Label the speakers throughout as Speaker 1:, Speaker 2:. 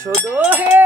Speaker 1: শুধু হে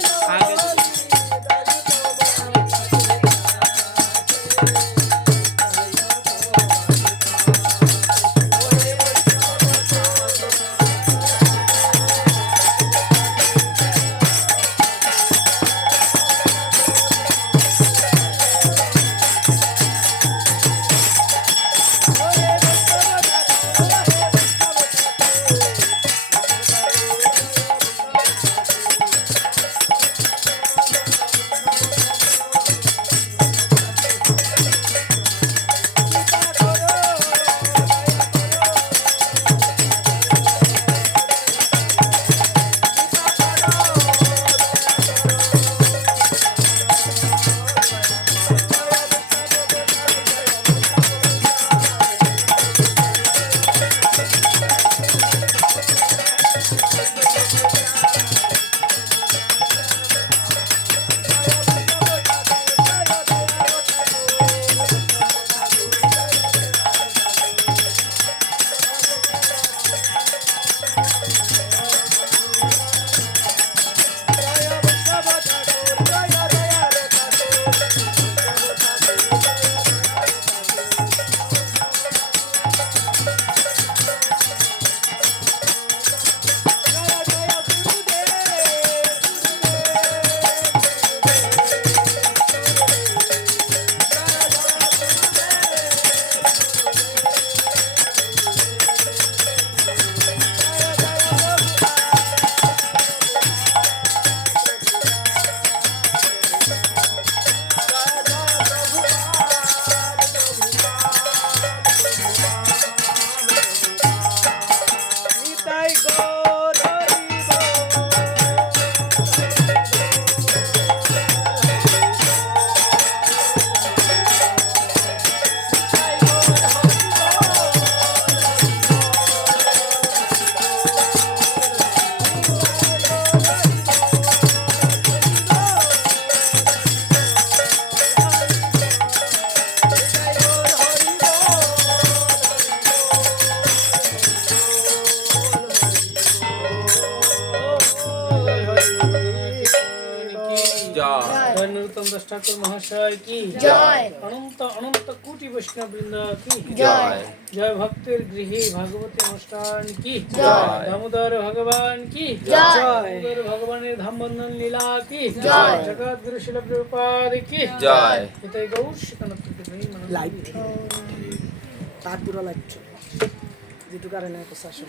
Speaker 1: slow.
Speaker 2: নরোত্তম ঠাকুর মহাশয় কি?
Speaker 1: জয়।
Speaker 2: অনন্ত অনন্ত কোটি বৈষ্ণব বৃন্দ কি?
Speaker 1: জয়।
Speaker 2: জয় ভক্তের গৃহে ভাগবতী অনুষ্ঠান কি?
Speaker 1: জয়।
Speaker 2: দামোদর ভগবান কি?
Speaker 1: জয়।
Speaker 2: ভগবানের ধাম বন্ধন লীলা কি?
Speaker 1: জয়।
Speaker 2: জগৎ গুরু শিল প্রপাদ কি?
Speaker 1: জয়।
Speaker 2: এটাই গৌর শিকানত
Speaker 3: লাইভ তার পুরো লাইভ যেটুকু আর নাই প্রশাসন